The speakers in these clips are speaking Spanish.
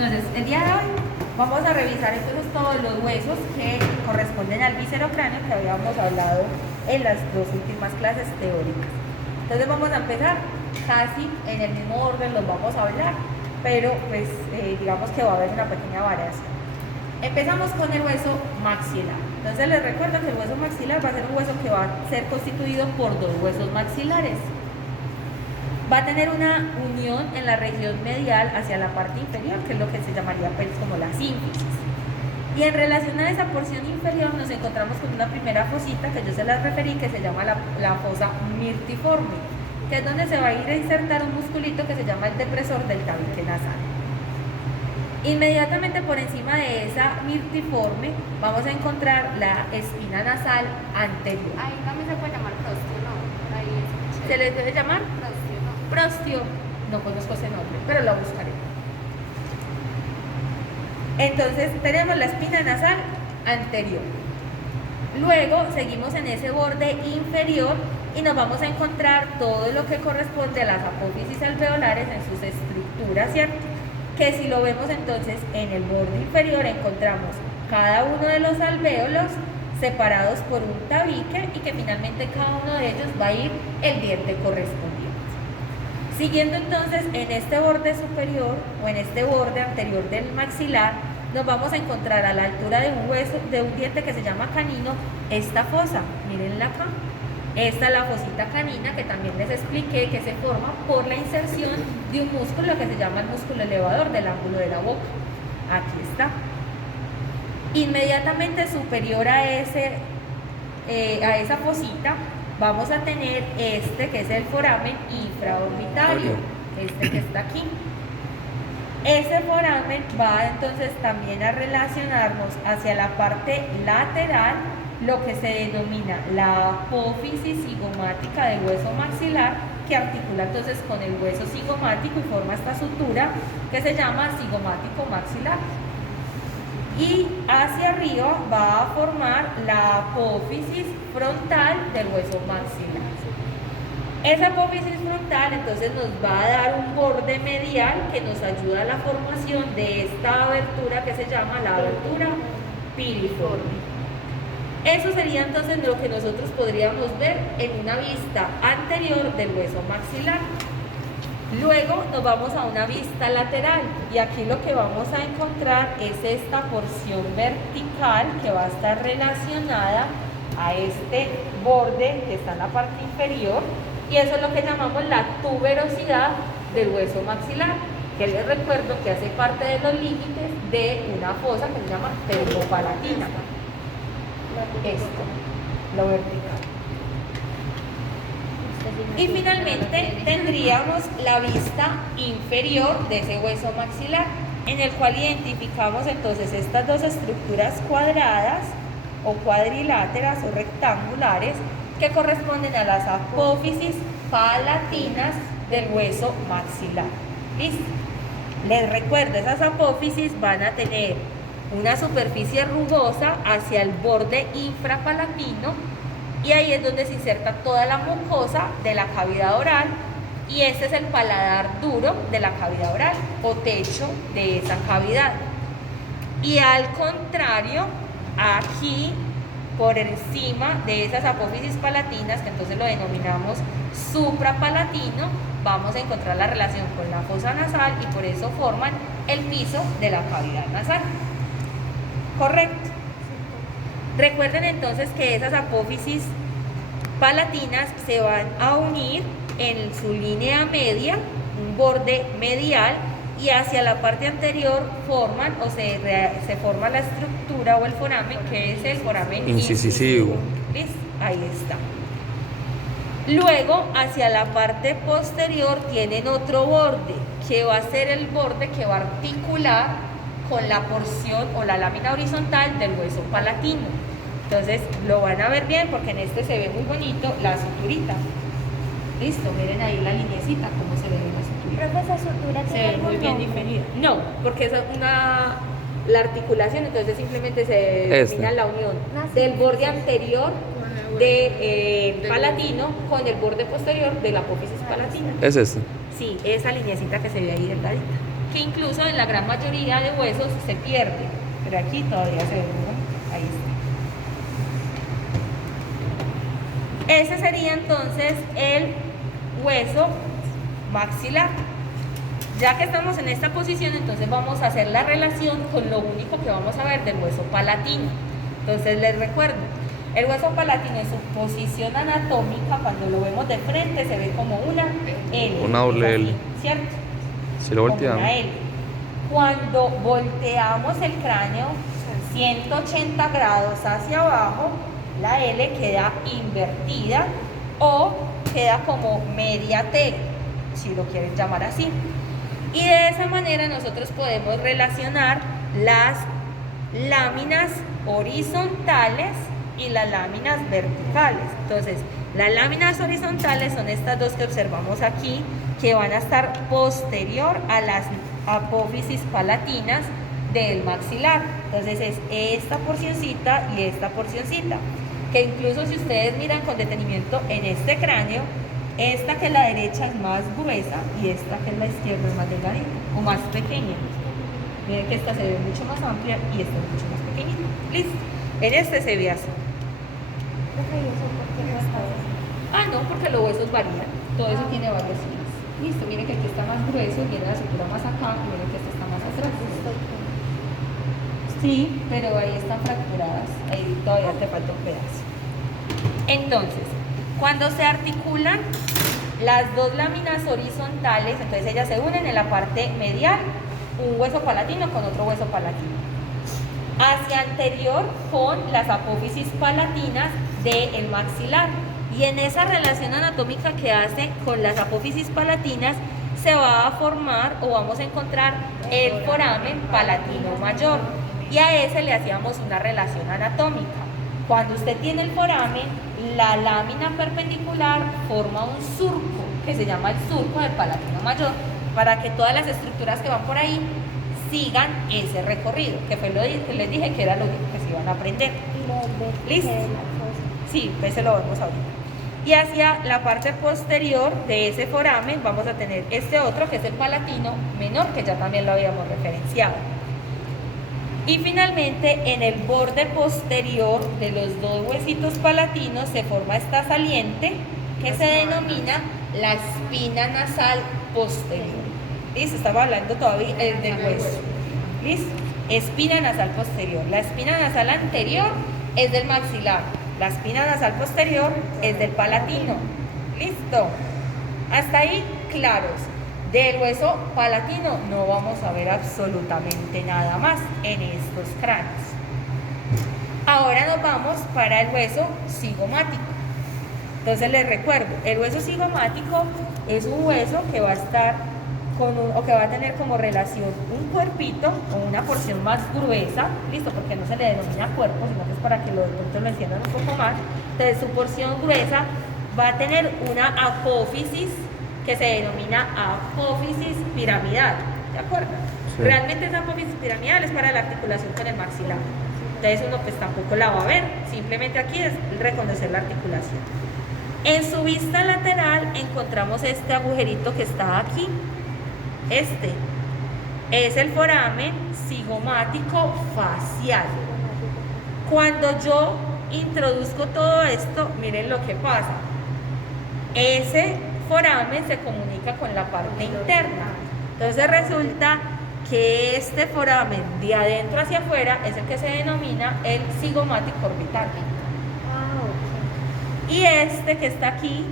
Entonces, el día de hoy vamos a revisar entonces todos los huesos que corresponden al viscerocráneo que habíamos hablado en las dos últimas clases teóricas. Entonces vamos a empezar casi en el mismo orden, los vamos a hablar, pero pues digamos que va a haber una pequeña variación. Empezamos con el hueso maxilar. Entonces les recuerdo que el hueso maxilar va a ser un hueso que va a ser constituido por dos huesos maxilares. Va a tener una unión en la región medial hacia la parte inferior, que es lo que se llamaría pues como la sínfisis. Y en relación a esa porción inferior nos encontramos con una primera fosita que yo se la referí, que se llama la fosa mirtiforme, que es donde se va a ir a insertar un musculito que se llama el depresor del tabique nasal. Inmediatamente por encima de esa mirtiforme vamos a encontrar la espina nasal anterior. Ahí también se puede llamar prostio, ¿no? Por ahí escuché. ¿Se le debe llamar? Prostio, ¿no? Prostio. No conozco ese nombre, pero lo buscaré. Entonces tenemos la espina nasal anterior. Luego seguimos en ese borde inferior y nos vamos a encontrar todo lo que corresponde a las apófisis alveolares en sus estructuras, ¿cierto? Que si lo vemos entonces en el borde inferior encontramos cada uno de los alvéolos separados por un tabique y que finalmente cada uno de ellos va a ir el diente correspondiente. Siguiendo entonces en este borde superior o en este borde anterior del maxilar nos vamos a encontrar a la altura de un hueso, de un diente que se llama canino, esta fosa, mírenla acá. Esta es la fosita canina que también les expliqué que se forma por la inserción de un músculo que se llama el músculo elevador del ángulo de la boca. Aquí está. Inmediatamente superior a esa fosita vamos a tener este que es el foramen infraorbitario, este que está aquí. Ese foramen va entonces también a relacionarnos hacia la parte lateral, lo que se denomina la apófisis cigomática del hueso maxilar, que articula entonces con el hueso cigomático y forma esta sutura que se llama cigomático maxilar. Y hacia arriba va a formar la apófisis frontal del hueso maxilar. Esa apófisis frontal entonces nos va a dar un borde medial que nos ayuda a la formación de esta abertura que se llama la abertura piriforme. Eso sería entonces lo que nosotros podríamos ver en una vista anterior del hueso maxilar. Luego nos vamos a una vista lateral y aquí lo que vamos a encontrar es esta porción vertical que va a estar relacionada a este borde que está en la parte inferior y eso es lo que llamamos la tuberosidad del hueso maxilar, que les recuerdo que hace parte de los límites de una fosa que se llama tempopalatina. Esto, lo vertical. Y finalmente tendríamos la vista inferior de ese hueso maxilar, en el cual identificamos entonces estas dos estructuras cuadradas o cuadriláteras o rectangulares que corresponden a las apófisis palatinas del hueso maxilar. ¿Listo? Les recuerdo, esas apófisis van a tener una superficie rugosa hacia el borde infrapalatino y ahí es donde se inserta toda la mucosa de la cavidad oral y este es el paladar duro de la cavidad oral o techo de esa cavidad. Y al contrario, aquí por encima de esas apófisis palatinas, que entonces lo denominamos suprapalatino, vamos a encontrar la relación con la fosa nasal y por eso forman el piso de la cavidad nasal. ¿Correcto? Recuerden entonces que esas apófisis palatinas se van a unir en su línea media, un borde medial, y hacia la parte anterior forman o se forma la estructura o el foramen, que es el foramen incisivo. ¿Listo? Ahí está. Luego, hacia la parte posterior tienen otro borde, que va a ser el borde que va a articular con la porción o la lámina horizontal del hueso palatino. Entonces lo van a ver bien porque en este se ve muy bonito la suturita. Listo, miren ahí la linecita, cómo se ve la suturita. Pero esa sutura Se tiene ve muy algún bien nombre. definida. No, porque es la articulación, entonces simplemente se determina la unión del borde anterior de palatino con el borde posterior de la apófisis palatina. Es este. Sí, esa linecita que se ve ahí delgadita. que incluso en la gran mayoría de huesos se pierde, pero aquí todavía se ve, ¿no? Ahí está. Ese sería entonces el hueso maxilar. Ya que estamos en esta posición, entonces vamos a hacer la relación con lo único que vamos a ver del hueso palatino. Entonces les recuerdo, el hueso palatino en su posición anatómica, cuando lo vemos de frente, se ve como una L. Una doble L. ¿Cierto? Si lo volteamos. Como una L. Cuando volteamos el cráneo 180 grados hacia abajo, la L queda invertida o queda como media T, si lo quieren llamar así. Y de esa manera nosotros podemos relacionar las láminas horizontales y las láminas verticales. Entonces, las láminas horizontales son estas dos que observamos aquí, que van a estar posterior a las apófisis palatinas del maxilar. Entonces es esta porcioncita y esta porcioncita, que incluso si ustedes miran con detenimiento en este cráneo, esta que es la derecha es más gruesa y esta que es la izquierda es más delgadita o más pequeña. Miren que esta se ve mucho más amplia y esta es mucho más pequeñita. Listo. En este se ve así. Ah, no, porque los huesos varían. Todo eso tiene variaciones. Listo, miren que este está más grueso, viene la cintura más acá, y miren que este está más atrás. Sí, pero ahí están fracturadas. Ahí todavía te falta un pedazo. Entonces, cuando se articulan las dos láminas horizontales, entonces ellas se unen en la parte medial, un hueso palatino con otro hueso palatino. Hacia anterior con las apófisis palatinas del maxilar. Y en esa relación anatómica que hace con las apófisis palatinas se va a formar o vamos a encontrar el foramen palatino mayor. Y a ese le hacíamos una relación anatómica. Cuando usted tiene el foramen, la lámina perpendicular forma un surco que se llama el surco del palatino mayor, para que todas las estructuras que van por ahí sigan ese recorrido, que fue lo que les dije que era lo que se iban a aprender. ¿Listo? Sí, ese lo vemos ahorita. Y hacia la parte posterior de ese foramen vamos a tener este otro que es el palatino menor, que ya también lo habíamos referenciado. Y finalmente en el borde posterior de los dos huesitos palatinos se forma esta saliente que se denomina la espina nasal posterior. ¿Listo? Estaba hablando todavía del hueso. ¿Listo? Espina nasal posterior. La espina nasal anterior es del maxilar. La espina nasal posterior es del palatino. ¿Listo? Hasta ahí claros. Del hueso palatino no vamos a ver absolutamente nada más en estos cráneos. Ahora nos vamos para el hueso cigomático. Entonces les recuerdo, el hueso cigomático es un hueso que va a estar o que va a tener como relación un cuerpito o una porción más gruesa, listo, porque no se le denomina cuerpo, sino que es para que lo entiendan un poco más. Entonces su porción gruesa va a tener una apófisis que se denomina apófisis piramidal, ¿de acuerdo? Sí. Realmente esa apófisis piramidal es para la articulación con el maxilar. Entonces uno pues tampoco la va a ver, simplemente aquí es reconocer la articulación. En su vista lateral encontramos este agujerito que está aquí. Este es el foramen cigomático facial. Cuando yo introduzco todo esto, miren lo que pasa. Ese foramen se comunica con la parte interna. Entonces resulta que este foramen de adentro hacia afuera es el que se denomina el cigomático orbital. Y este que está aquí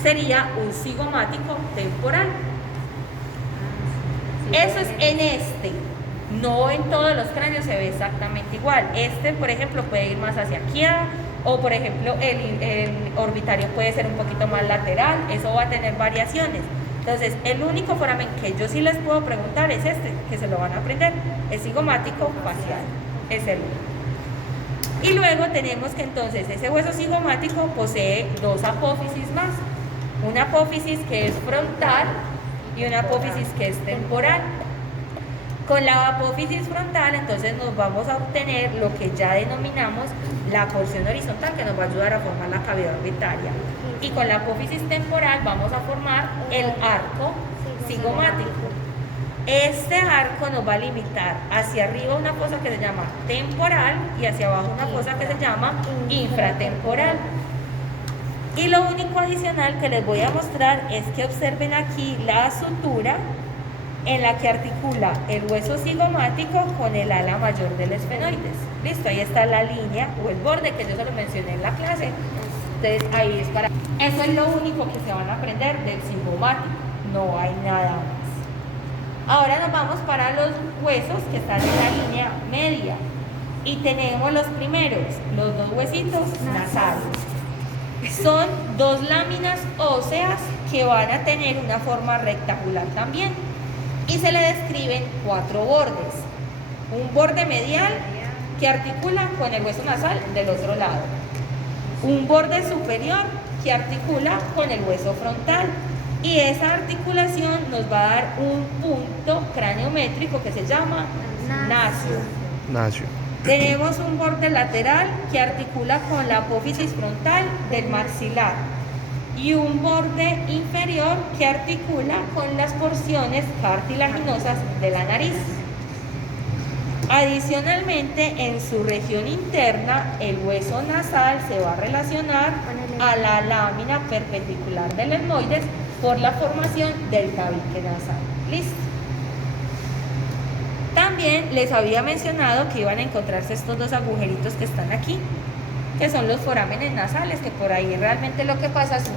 sería un cigomático temporal. Eso es en este. No en todos los cráneos se ve exactamente igual. Este, por ejemplo, puede ir más hacia aquí, o por ejemplo, el orbitario puede ser un poquito más lateral. Eso va a tener variaciones. Entonces, el único foramen que yo sí les puedo preguntar es este, que se lo van a aprender, el cigomático facial. Es el único. Y luego tenemos que entonces ese hueso cigomático posee dos apófisis más. Una apófisis que es frontal y una apófisis que es temporal. Con la apófisis frontal entonces nos vamos a obtener lo que ya denominamos la porción horizontal, que nos va a ayudar a formar la cavidad orbitaria. Y con la apófisis temporal vamos a formar el arco cigomático. Este arco nos va a limitar hacia arriba una cosa que se llama temporal y hacia abajo una cosa que se llama infratemporal. Y lo único adicional que les voy a mostrar es que observen aquí la sutura en la que articula el hueso cigomático con el ala mayor del esfenoides. Listo, ahí está la línea o el borde que yo se lo mencioné en la clase. Entonces ahí es para... Eso es lo único que se van a aprender del cigomático, no hay nada más. Ahora nos vamos para los huesos que están en la línea media y tenemos los primeros, los dos huesitos nasales. Son dos láminas óseas que van a tener una forma rectangular también y se le describen 4 bordes. Un borde medial que articula con el hueso nasal del otro lado. Un borde superior que articula con el hueso frontal. Y esa articulación nos va a dar un punto craneométrico que se llama nacio. Nacio. Tenemos un borde lateral que articula con la apófisis frontal del maxilar y un borde inferior que articula con las porciones cartilaginosas de la nariz. Adicionalmente, en su región interna, el hueso nasal se va a relacionar a la lámina perpendicular del etmoides por la formación del tabique nasal. Listo. También les había mencionado que iban a encontrarse estos dos agujeritos que están aquí, que son los forámenes nasales, que por ahí realmente lo que pasa es